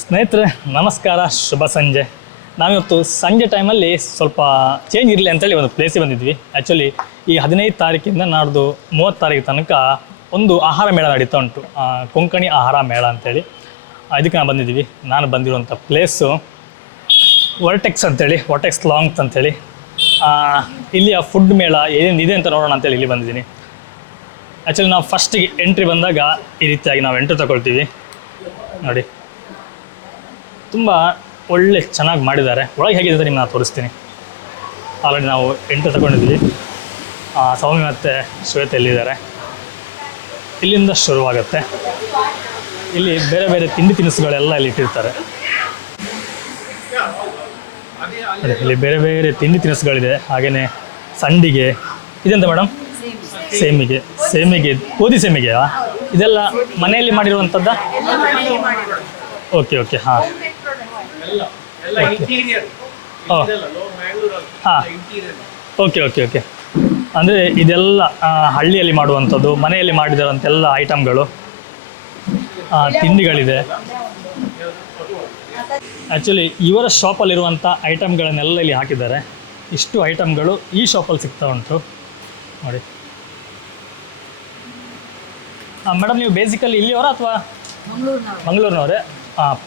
ಸ್ನೇಹಿತರೆ ನಮಸ್ಕಾರ, ಶುಭ ಸಂಜೆ. ನಾವಿವತ್ತು ಸಂಜೆ ಟೈಮಲ್ಲಿ ಸ್ವಲ್ಪ ಚೇಂಜ್ ಇರಲಿ ಅಂತೇಳಿ ಒಂದು ಪ್ಲೇಸಿಗೆ ಬಂದಿದ್ವಿ. ಆ್ಯಕ್ಚುಲಿ ಈ 15 ತಾರೀಕಿಂದ ನಾಡ್ದು 30 ತಾರೀಕು ತನಕ ಒಂದು ಆಹಾರ ಮೇಳ ನಡೀತಾ ಉಂಟು, ಕೊಂಕಣಿ ಆಹಾರ ಮೇಳ ಅಂತೇಳಿ. ಇದಕ್ಕೆ ನಾವು ಬಂದಿದ್ದೀವಿ. ನಾನು ಬಂದಿರುವಂಥ ಪ್ಲೇಸು ವರ್ಟೆಕ್ಸ್ ಅಂತೇಳಿ, ವರ್ಟೆಕ್ಸ್ ಲಾಂಗ್ಸ್ ಅಂತೇಳಿ. ಇಲ್ಲಿಯ ಫುಡ್ ಮೇಳ ಏನೇನಿದೆ ಅಂತ ನೋಡೋಣ ಅಂತೇಳಿ ಇಲ್ಲಿ ಬಂದಿದ್ದೀನಿ. ಆ್ಯಕ್ಚುಲಿ ನಾವು ಫಸ್ಟಿಗೆ ಎಂಟ್ರಿ ಬಂದಾಗ ಈ ರೀತಿಯಾಗಿ ನಾವು ಎಂಟ್ರಿ ತಗೊಳ್ತೀವಿ. ನೋಡಿ, ತುಂಬ ಒಳ್ಳೆ ಚೆನ್ನಾಗಿ ಮಾಡಿದ್ದಾರೆ. ಒಳಗೆ ಹೇಗಿದೆ ಅಂತ ನಿಮ್ಗೆ ನಾನು ತೋರಿಸ್ತೀನಿ. ಆಲ್ರೆಡಿ ನಾವು ಎಂಟ್ರಿ ತಗೊಂಡಿದ್ವಿ. ಸೌಮ್ಯ ಮತ್ತು ಶ್ವೇತ ಎಲ್ಲಿದ್ದಾರೆ. ಇಲ್ಲಿಂದ ಶುರುವಾಗುತ್ತೆ. ಇಲ್ಲಿ ಬೇರೆ ಬೇರೆ ತಿಂಡಿ ತಿನಿಸುಗಳೆಲ್ಲ ಇಲ್ಲಿ ಇಟ್ಟಿರ್ತಾರೆ. ಇಲ್ಲಿ ಬೇರೆ ಬೇರೆ ತಿಂಡಿ ತಿನಿಸುಗಳಿದೆ. ಹಾಗೆಯೇ ಸಂಡಿಗೆ ಇದೆಂತ ಮೇಡಮ್? ಸೇಮಿಗೆ ಗೋಧಿ ಸೇಮಿಗೆಯಾ? ಇದೆಲ್ಲ ಮನೆಯಲ್ಲಿ ಮಾಡಿರುವಂಥದ್ದು? ಓಕೆ ಹಾಂ ಹಾಂ ಓಕೆ ಅಂದರೆ ಇದೆಲ್ಲ ಹಳ್ಳಿಯಲ್ಲಿ ಮಾಡುವಂಥದ್ದು, ಮನೆಯಲ್ಲಿ ಮಾಡಿದಂತೆಲ್ಲ ಐಟಮ್ಗಳು, ತಿಂಡಿಗಳಿದೆ. ಆ್ಯಕ್ಚುಲಿ ಇವರ ಶಾಪಲ್ಲಿರುವಂಥ ಐಟಮ್ಗಳನ್ನೆಲ್ಲ ಇಲ್ಲಿ ಹಾಕಿದ್ದಾರೆ. ಇಷ್ಟು ಐಟಮ್ಗಳು ಈ ಶಾಪಲ್ಲಿ ಸಿಗ್ತಾ ಉಂಟು ನೋಡಿ. ಮೇಡಮ್, ನೀವು ಬೇಸಿಕಲಿ ಇಲ್ಲಿಯವರ ಅಥವಾ ಮಂಗಳೂರಿನವರೇ?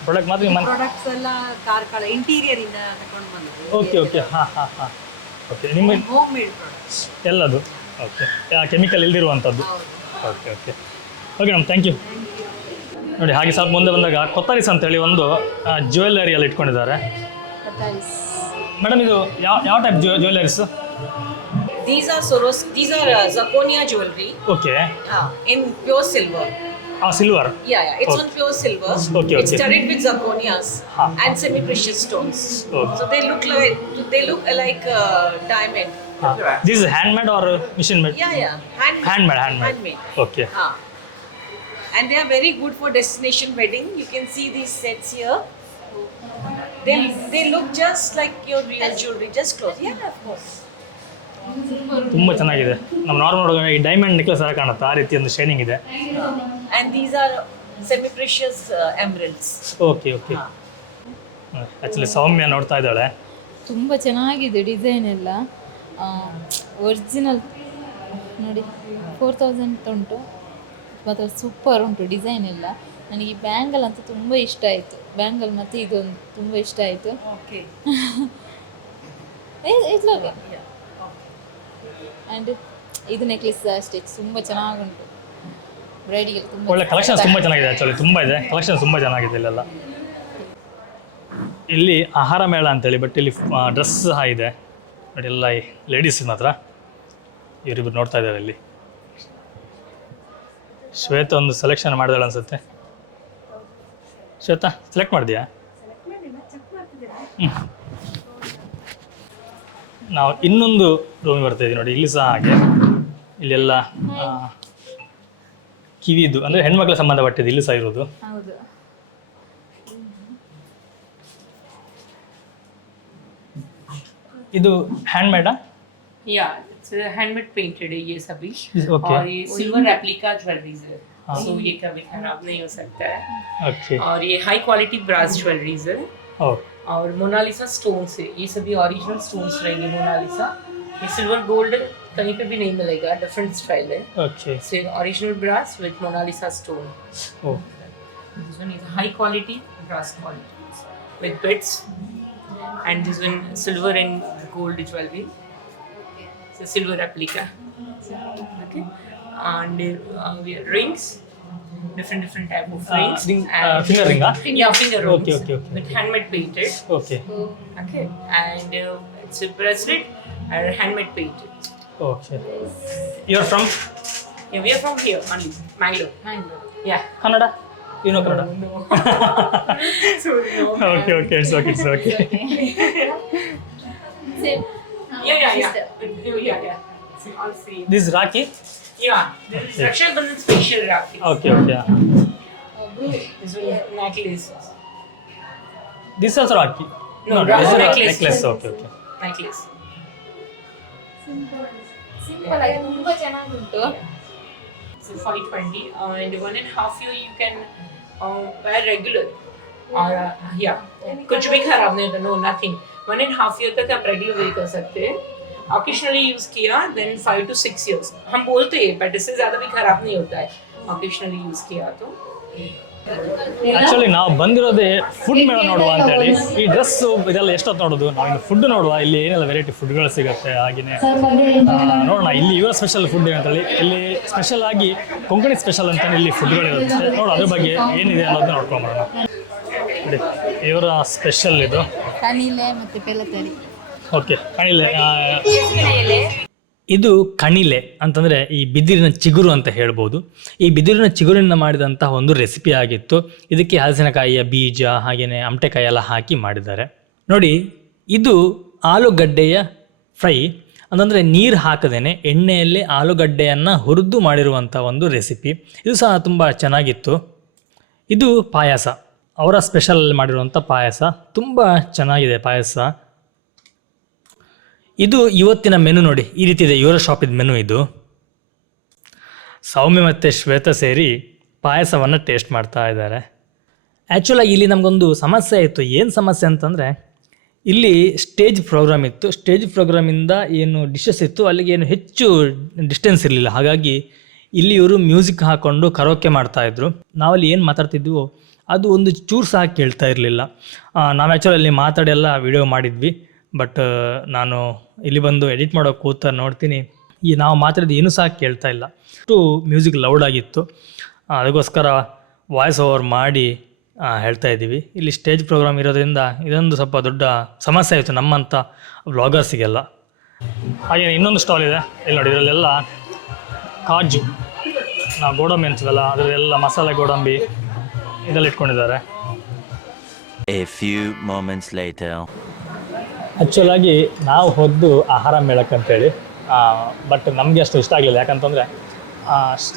ಪ್ರಾಡಕ್ಟ್ ಮಾತ್ರ ನಿಮ್ಮ ಪ್ರಾಡಕ್ಟ್ಸ್ ಎಲ್ಲ ಕಾರ್ಕಳ ಇಂಟೀರಿಯರ್ ಇಂದ ತಕೊಂಡು ಬಂದಿದ್ದೀವಿ. ಓಕೆ ಹಾಂ ಓಕೆ. ನಿಮ್ಮ ಹೋಮ್ ಮೇಡ್ ಪ್ರಾಡಕ್ಟ್ಸ್ ಎಲ್ಲದು ಓಕೆ, ಕೆಮಿಕಲ್ ಇಲ್ದಿರುವಂಥದ್ದು. Okay madam, thank you. ನೋಡಿ, ಹಾಗೆ ಸ್ವಲ್ಪ ಮುಂದೆ ಬಂದಾಗ ಕೊತ್ತಾರಿಸ್ ಅಂತೇಳಿ ಒಂದು ಜ್ಯುವೆಲ್ಲರಿಯಲ್ಲಿ ಇಟ್ಕೊಂಡಿದ್ದಾರೆ. ಮೇಡಮ್, ಇದು ಯಾವ type ಜ್ಯುವೆಲ್ಲರೀಸು? These are zirconia jewelry. Okay. In pure silver. Silver. Yeah. It's on pure silver. Okay. It's studded with zirconias and semi-precious stones. Okay. So they look like diamond. This is handmade or machine made? Yeah. Handmade. Okay. And they are very good for destination wedding. You can see these sets here. They look just like your real jewelry, just close. Yeah, of course. ತುಂಬ ಚೆನ್ನಾಗಿದೆ. ನಮ್ಮ normal ಈ diamond necklace ಎಲ್ಲ ಕಾಣುತ್ತೆ, ಆ ರೀತಿ ಒಂದು shining ಇದೆ. And these are semi-precious emeralds. Okay. Actually Soumya ನೋಡ್ತಾ ಇದ್ದಾಳೆ. ತುಂಬ ಚೆನ್ನಾಗಿದೆ ಡಿಸೈನ್ ಎಲ್ಲ. ಒರಿಜಿನಲ್ ನೋಡಿ, 4000 ಉಂಟು. ಮತ್ತು ಸೂಪರ್ ಉಂಟು ಡಿಸೈನ್ ಎಲ್ಲ. ನನಗೆ ಬ್ಯಾಂಗಲ್ ಅಂತ ತುಂಬ ಇಷ್ಟ ಆಯಿತು. ಬ್ಯಾಂಗಲ್ ಮತ್ತು ಇದೊಂದು ತುಂಬ ಇಷ್ಟ ಆಯಿತು. Okay. It's okay. ಆ್ಯಂಡ್ ಇದು ನೆಕ್ಲೆಸ್ ಅಷ್ಟೇ ತುಂಬ ಚೆನ್ನಾಗುಂಟು. ಬ್ರೈಡಿಗೆ ತುಂಬ ಒಳ್ಳೆ ಕಲೆಕ್ಷನ್ಸ್ ತುಂಬ ಚೆನ್ನಾಗಿದೆ. ಆ್ಯಕ್ಚುಲಿ ತುಂಬ ಇದೆ ಕಲೆಕ್ಷನ್, ತುಂಬ ಚೆನ್ನಾಗಿದೆ ಇಲ್ಲೆಲ್ಲ. ಇಲ್ಲಿ ಆಹಾರ ಮೇಳ ಅಂತೇಳಿ, ಬಟ್ ಇಲ್ಲಿ ಡ್ರೆಸ್ ಸಹ ಇದೆ ನೋಡಿ. ಎಲ್ಲ ಲೇಡೀಸ್ ಮಾತ್ರ. ಇವರಿಬ್ಬರು ನೋಡ್ತಾ ಇದ್ದಾರೆ ಇಲ್ಲಿ. ಶ್ವೇತ ಒಂದು ಸೆಲೆಕ್ಷನ್ ಮಾಡಿದಾಳೆ ಅನ್ಸುತ್ತೆ. ಶ್ವೇತಾ, ಸೆಲೆಕ್ಟ್ ಮಾಡಿದ್ಯಾ? ನಾವು ಇನ್ನೊಂದು ರೂಮಿಗೆ ಬರ್ತಾ ಇದ್ದೀವಿ ನೋಡಿ. ಇಲ್ಲಿ ಸಹ ಹಾಗೆ ಇಲ್ಲೆಲ್ಲ ಕಿವಿದು ಅಂದರೆ ಹೆಣ್ಮಕ್ಳ ಸಂಬಂಧಪಟ್ಟಿದ್ದು ಇಲ್ಲಿ ಸಹ ಇರೋದು. ಹೌದು. ಇದು hand ಮೇಡಾ? Yeah, it's handmade painted है ये सभी. Okay. और ये सिल्वर रेप्लिका ज्वेलरीज है. So ये कभी खराब नहीं हो सकता है. Okay. और ये हाई क्वालिटी ब्रास ज्वेलरीज है. Oh. और मोनालिसा स्टोन्स है. ये सभी ओरिजिनल स्टोन्स रहेंगे मोनालिसा. ये सिल्वर गोल्ड कहीं पे भी नहीं मिलेगा, डिफरेंट स्टाइल है. Okay. So original brass with Monalisa stone. Oh. This one is high quality brass quality with bits, and this one silver and gold jewelry. So silver replica. Okay. And we have rings, different type of rings. Finger ring? Yeah, finger rings. Okay. With handmade painted. Okay. Okay. And it's a bracelet and handmade painted. Okay. You're from? Yeah, we are from here only, Mangalore. Yeah. Kannada? You know Kannada? No. So no. Okay. It's okay. Same. Yeah. See, all same. This is Rakhi? Yeah. This is Raksha Bandhan special Rakhi. Okay. This one is necklace. This also Rakhi? No, this is a necklace. necklace. Okay. Necklace. Simple ಆಗಿ ತುಂಬ ಚೆನ್ನಾಗುಂಟು. So 520 and 1.5 year you can wear regular. और या कुछ भी खराब नहीं होता, no nothing. 1.5 year तक आप रेगुलर कर सकते हैं. ऑकेशनली यूज किया देन 5 to 6 years. हम बोलते हैं बट इससे ज़्यादा भी खराब नहीं होता है ऑकेशनली यूज किया तो. ಆ್ಯಕ್ಚುಲಿ ನಾವು ಬಂದಿರೋದೇ ಫುಡ್ ಮೇಳ ನೋಡುವ ಅಂತೇಳಿ. ಈ ಡ್ರೆಸ್ಸು ಇದೆಲ್ಲ ಎಷ್ಟೊತ್ತು ನೋಡೋದು, ನಾವು ಇನ್ನು ಫುಡ್ ನೋಡುವ. ಇಲ್ಲಿ ಏನೆಲ್ಲ ವೆರೈಟಿ ಫುಡ್ಗಳು ಸಿಗುತ್ತೆ. ಹಾಗೆಯೇ ನೋಡೋಣ ಇಲ್ಲಿ ಇವರ ಸ್ಪೆಷಲ್ ಫುಡ್ ಅಂತೇಳಿ. ಇಲ್ಲಿ ಸ್ಪೆಷಲ್ ಆಗಿ ಕೊಂಕಣಿ ಸ್ಪೆಷಲ್ ಅಂತಲೇ ಇಲ್ಲಿ ಫುಡ್ಗಳಿರುತ್ತೆ. ನೋಡು ಅದ್ರ ಬಗ್ಗೆ ಏನಿದೆ ಅನ್ನೋದನ್ನ ನೋಡ್ಕೊಂಬರೋಣ. ನೋಡಿ ಇವರ ಸ್ಪೆಷಲ್ ಇದು ಕಣಿಲೆ ಮತ್ತು ಪೆಲತರಿ. ಓಕೆ, ಕಣಿಲೆ. ಇದು ಕಣಿಲೆ ಅಂತಂದರೆ ಈ ಬಿದಿರಿನ ಚಿಗುರು ಅಂತ ಹೇಳ್ಬೋದು. ಈ ಬಿದಿರಿನ ಚಿಗುರಿನಿಂದ ಮಾಡಿದಂತಹ ಒಂದು ರೆಸಿಪಿ ಆಗಿತ್ತು. ಇದಕ್ಕೆ ಹಲಸಿನಕಾಯಿಯ ಬೀಜ ಹಾಗೆಯೇ ಅಮಟೆಕಾಯಿ ಎಲ್ಲ ಹಾಕಿ ಮಾಡಿದ್ದಾರೆ. ನೋಡಿ ಇದು ಆಲೂಗಡ್ಡೆಯ ಫ್ರೈ ಅಂತಂದರೆ ನೀರು ಹಾಕದೇನೆ ಎಣ್ಣೆಯಲ್ಲಿ ಆಲೂಗಡ್ಡೆಯನ್ನು ಹುರಿದು ಮಾಡಿರುವಂಥ ಒಂದು ರೆಸಿಪಿ. ಇದು ಸಹ ತುಂಬ ಚೆನ್ನಾಗಿತ್ತು. ಇದು ಪಾಯಸ, ಅವರ ಸ್ಪೆಷಲ್ ಮಾಡಿರುವಂಥ ಪಾಯಸ. ತುಂಬ ಚೆನ್ನಾಗಿದೆ ಪಾಯಸ. ಇದು ಇವತ್ತಿನ ಮೆನು. ನೋಡಿ ಈ ರೀತಿ ಇದೆ ಇವರ ಶಾಪಿದ ಮೆನು. ಇದು ಸೌಮ್ಯ ಮತ್ತು ಶ್ವೇತ ಸೇರಿ ಪಾಯಸವನ್ನು ಟೇಸ್ಟ್ ಮಾಡ್ತಾ ಇದ್ದಾರೆ. ಆ್ಯಕ್ಚುಲಾಗಿ ಇಲ್ಲಿ ನಮಗೊಂದು ಸಮಸ್ಯೆ ಇತ್ತು. ಏನು ಸಮಸ್ಯೆ ಅಂತಂದರೆ ಇಲ್ಲಿ ಸ್ಟೇಜ್ ಪ್ರೋಗ್ರಾಮ್ ಇತ್ತು. ಸ್ಟೇಜ್ ಪ್ರೋಗ್ರಾಮಿಂದ ಏನು ಡಿಶಸ್ ಇತ್ತು ಅಲ್ಲಿಗೆ ಏನು ಹೆಚ್ಚು ಡಿಸ್ಟೆನ್ಸ್ ಇರಲಿಲ್ಲ. ಹಾಗಾಗಿ ಇಲ್ಲಿ ಇವರು ಮ್ಯೂಸಿಕ್ ಹಾಕ್ಕೊಂಡು ಕರೋಕೆ ಮಾಡ್ತಾಯಿದ್ರು. ನಾವಲ್ಲಿ ಏನು ಮಾತಾಡ್ತಿದ್ವೋ ಅದು ಒಂದು ಚೂರು ಸಹ ಕೇಳ್ತಾ ಇರಲಿಲ್ಲ. ನಾವು ಆ್ಯಕ್ಚುಲಿ ಅಲ್ಲಿ ಮಾತಾಡಿ ಎಲ್ಲ ವಿಡಿಯೋ ಮಾಡಿದ್ವಿ. ಬಟ್ ನಾನು ಇಲ್ಲಿ ಬಂದು ಎಡಿಟ್ ಮಾಡೋಕೆ ಕೂತ ನೋಡ್ತೀನಿ ಈ ನಾವು ಮಾತಾಡಿದ್ದು ಏನೂ ಸಹ ಕೇಳ್ತಾ ಇಲ್ಲ. ಅಷ್ಟು ಮ್ಯೂಸಿಕ್ ಲೌಡ್ ಆಗಿತ್ತು. ಅದಕ್ಕೋಸ್ಕರ ವಾಯ್ಸ್ ಓವರ್ ಮಾಡಿ ಹೇಳ್ತಾ ಇದ್ದೀವಿ. ಇಲ್ಲಿ ಸ್ಟೇಜ್ ಪ್ರೋಗ್ರಾಮ್ ಇರೋದ್ರಿಂದ ಇದೊಂದು ಸ್ವಲ್ಪ ದೊಡ್ಡ ಸಮಸ್ಯೆ ಆಯಿತು ನಮ್ಮಂಥ ವ್ಲಾಗರ್ಸಿಗೆಲ್ಲ. ಹಾಗೆ ಇನ್ನೊಂದು ಸ್ಟಾಲ್ ಇದೆ ಇಲ್ಲಿ ನೋಡಿ. ಇದರಲ್ಲೆಲ್ಲ ಕಾಜು, ನಾವು ಗೋಡಂಬಿ ಅನ್ಸೋದಲ್ಲ ಅದರಲ್ಲೆಲ್ಲ ಮಸಾಲೆ ಗೋಡಂಬಿ ಇದೆಲ್ಲ ಇಟ್ಕೊಂಡಿದ್ದಾರೆ. A few moments later. ಆ್ಯಕ್ಚುಲಾಗಿ ನಾವು ಹೋದ್ದು ಆಹಾರ ಮೇಳಕ್ಕಂತೇಳಿ. ಬಟ್ ನಮಗೆ ಅಷ್ಟು ಇಷ್ಟ ಆಗಲಿಲ್ಲ. ಯಾಕಂತಂದರೆ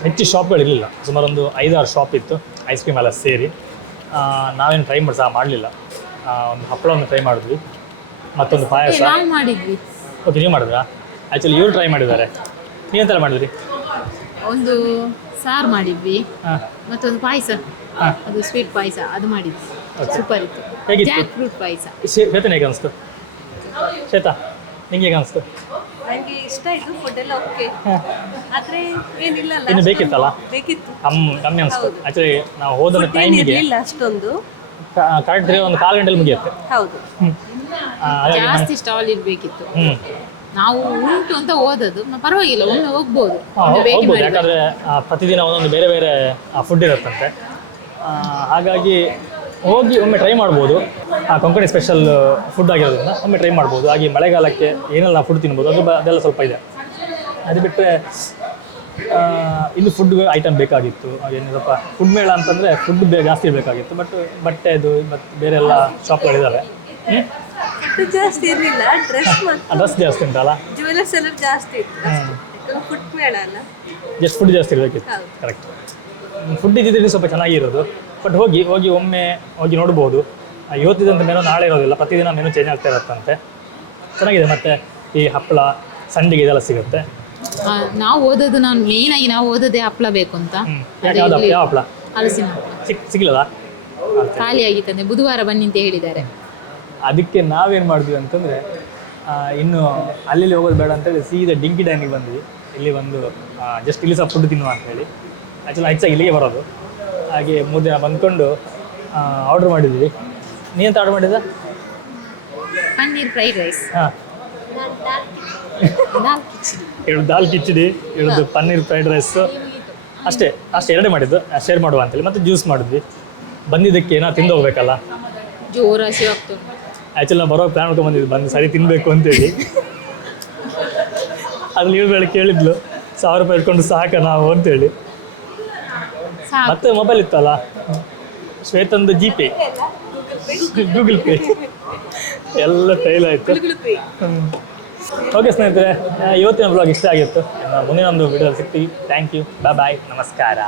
ಹೆಚ್ಚು ಶಾಪ್ಗಳಿರಲಿಲ್ಲ. ಸುಮಾರು ಒಂದು 5-6 ಶಾಪ್ ಇತ್ತು ಐಸ್ ಕ್ರೀಮ್ ಎಲ್ಲ ಸೇರಿ. ನಾವೇನು ಟ್ರೈ ಸಹ ಮಾಡಲಿಲ್ಲ. ಒಂದು ಹಪ್ಪಳವನ್ನು ಟ್ರೈ ಮಾಡಿದ್ವಿ, ಮತ್ತೊಂದು ಪಾಯಸ ಮಾಡಿದ್ವಿ. ಓಕೆ, ನೀವು ಮಾಡಿದ್ರಾ? ಆ್ಯಕ್ಚುಲಿ ಇವರು ಟ್ರೈ ಮಾಡಿದ್ದಾರೆ. ನೀವೆಂತೆಲ್ಲ ಮಾಡಿದ್ರಿ? ಒಂದು ಸಾರು ಮಾಡಿದ್ವಿ, ಮತ್ತೊಂದು ಪಾಯಸ, ಅದು ಸ್ವೀಟ್ ಪಾಯಸ ಅದು ಮಾಡಿದ್ವಿ. ಸೂಪರ್ ಇತ್ತು. ಹೇಗಿತ್ತು? ಜಾಕ್ ಫ್ರೂಟ್ ಪಾಯಸ. ಶ್ವೇತನ ಹೇಗೆ ಅನಿಸ್ತು? ಶ್ವೇತಾ ನಿಂಗೆ ಹೇಗೆ ಅನಿಸ್ತು? ನನಗೆ ಇಷ್ಟ ಆಯಿತು. ಫುಡ್ ಎಲ್ಲ ಓಕೆ, ಆದರೆ ಏನಿಲ್ಲ ಅಲ್ಲ, ಇನ್ನು ಬೇಕಿತ್ತಲ್ಲ, ಬೇಕಿತ್ತು, ಕಮ್ಮಿ ಅನಿಸ್ತು. ಆ್ಯಕ್ಚುಲಿ ನಾವು ಹೋದ ಟೈಮಿಗೆ ಇರಲಿಲ್ಲ ಅಷ್ಟೊಂದು. ಕರೆಕ್ಟ್ ಒಂದು 4 ಗಂಟೆಲಿ ಮುಗಿಯುತ್ತೆ. ಹೌದು, ಜಾಸ್ತಿ ಸ್ಟಾಲ್ ಇರಬೇಕಿತ್ತು. ನಾವು ಉಂಟು ಅಂತ ಓದೋದು ಪರವಾಗಿಲ್ಲ, ಒಮ್ಮೆ ಹೋಗ್ಬೋದು. ಹೋಗ್ಬೋದು, ಯಾಕಂದರೆ ಪ್ರತಿದಿನ ಒಂದೊಂದು ಬೇರೆ ಬೇರೆ ಫುಡ್ ಇರುತ್ತಂತೆ. ಹಾಗಾಗಿ ಹೋಗಿ ಒಮ್ಮೆ ಟ್ರೈ ಮಾಡ್ಬೋದು. ಕೊಂಕಣಿ ಸ್ಪೆಷಲ್ ಫುಡ್ ಆಗಿರೋದ್ರಿಂದ ಒಮ್ಮೆ ಟ್ರೈ ಮಾಡ್ಬೋದು. ಹಾಗೆ ಮಳೆಗಾಲಕ್ಕೆ ಏನೆಲ್ಲ ಫುಡ್ ತಿನ್ಬೋದು ಅದೆಲ್ಲ ಸ್ವಲ್ಪ ಇದೆ. ಅದು ಬಿಟ್ಟರೆ ಇನ್ನು ಫುಡ್ ಐಟಮ್ ಬೇಕಾಗಿತ್ತು. ಹಾಗೇನು ಸ್ವಲ್ಪ ಫುಡ್ ಮೇಳ ಅಂತಂದರೆ ಫುಡ್ ಜಾಸ್ತಿ ಇರಬೇಕಾಗಿತ್ತು. ಬಟ್ ಬಟ್ಟೆದು ಮತ್ತು ಬೇರೆ ಎಲ್ಲ ಶಾಪ್ಗಳಿದ್ದಾವೆ. ಜಾಸ್ತಿ ಇರಲಿಲ್ಲ. ಡ್ರೆಸ್ ಜಾಸ್ತಿ ಉಂಟಲ್ಲ, ಜ್ಯುವೆಲರ್ಸ್ ಎಲ್ಲ ಜಾಸ್ತಿ ಇತ್ತು. ಫುಡ್ ಮೇಳ ಅಲ್ಲ, ಜಸ್ಟ್ ಫುಡ್ ಜಾಸ್ತಿ ಇರಬೇಕಿತ್ತು. ಕರೆಕ್ಟ್. ಫುಡ್ ಇದ್ದಿದ್ದು ಸ್ವಲ್ಪ ಚೆನ್ನಾಗಿರೋದು. ಬಟ್ ಹೋಗಿ ಒಮ್ಮೆ ಹೋಗಿ ನೋಡ್ಬೋದು. ಇವತ್ತಿದಂಥ ಮೆನು ನಾಳೆ ಇರೋದಿಲ್ಲ, ಪ್ರತಿದಿನ ಮೆನು ಚೇಂಜ್ ಆಗ್ತಾ ಇರುತ್ತಂತೆ. ಚೆನ್ನಾಗಿದೆ. ಮತ್ತು ಈ ಹಪ್ಪಳ ಸಂಡಿಗೆ ಇದೆಲ್ಲ ಸಿಗುತ್ತೆ. ನಾವು ಓದೋದು, ಮೇಯ್ನಾಗಿ ನಾವು ಓದೋದೇ ಹಪ್ಪಳ ಬೇಕು ಅಂತ. ಯಾವ ಹಪ್ಪಳ? ಹಲಸಿನ ಸಿಗ್ಲಿಲ್ಲ, ಖಾಲಿ ಆಗಿತ್ತಂತೆ. ಬುಧವಾರ ಬನ್ನಿ ಅಂತ ಹೇಳಿದ್ದಾರೆ. ಅದಕ್ಕೆ ನಾವೇನು ಮಾಡಿದ್ವಿ ಅಂತಂದರೆ ಇನ್ನು ಅಲ್ಲಿ ಹೋಗೋದು ಬೇಡ ಅಂತೇಳಿ ಸೀದಾ ಡಿಂಕಿ ಡೈನಿಗೆ ಬಂದ್ವಿ. ಇಲ್ಲಿ ಒಂದು ಜಸ್ಟ್ ಇಲ್ಲಿ ಸಹ ಫುಡ್ ತಿನ್ನುವ ಅಂತೇಳಿ. ಆ್ಯಕ್ಚುಲಿ ಹೆಚ್ಚಾಗಿ ಇಲ್ಲಿಗೆ ಬರೋದು. ಹಾಗೆ 3 ದಿನ ಬಂದ್ಕೊಂಡು ಆರ್ಡ್ರ್ ಮಾಡಿದ್ವಿ. ನೀವೆಂತ ಆರ್ಡ್ರ್ ಮಾಡಿದ್ದ? ಪನ್ನೀರ್ ಫ್ರೈಡ್ ರೈಸ್, ಎರಡು ದಾಲ್ ಕಿಚಡಿ, ಎರಡು ಪನ್ನೀರ್ ಫ್ರೈಡ್ ರೈಸು, ಅಷ್ಟೇ 2 ಮಾಡಿದ್ದು. ಶೇರ್ ಮಾಡುವ ಅಂತೇಳಿ. ಮತ್ತು ಜ್ಯೂಸ್ ಮಾಡಿದ್ವಿ. ಬಂದಿದ್ದಕ್ಕೆ ಏನೋ ತಿಂದು ಹೋಗ್ಬೇಕಲ್ಲ, ಜೋರ ಹಸಿವು ಆಗ್ತದೆ. ಆ್ಯಕ್ಚುಲಿ ನಾವು ಬರೋ ಪ್ಲ್ಯಾನ್ ಮಾಡ್ಕೊಂಡು ಬಂದಿದ್ದು, ಬಂದು ಸರಿ ತಿನ್ನಬೇಕು ಅಂತೇಳಿ. ಅಲ್ಲಿ ಇವ್ರು ಕೇಳಿದ್ಲು 1000 ರೂಪಾಯಿ ಇಟ್ಕೊಂಡು ಸಾಕ ನಾವು ಅಂತೇಳಿ. ಮತ್ತೆ ಮೊಬೈಲ್ ಇತ್ತಲ್ಲ, ಶ್ವೇತಂದು ಜಿಪೇ, ಗೂಗಲ್ ಪೇ ಎಲ್ಲ ಫೇಲ್ ಆಯಿತು. ಓಕೆ ಸ್ನೇಹಿತರೆ, ಇವತ್ತಿನ ಬ್ಲಾಗ್ ಇಷ್ಟ ಆಗಿತ್ತು. ಮುಂದಿನ ಒಂದು ವಿಡಿಯೋದಲ್ಲಿ ಸಿಗ್ತೀವಿ. ಥ್ಯಾಂಕ್ ಯು, ಬಾಯ್, ನಮಸ್ಕಾರ.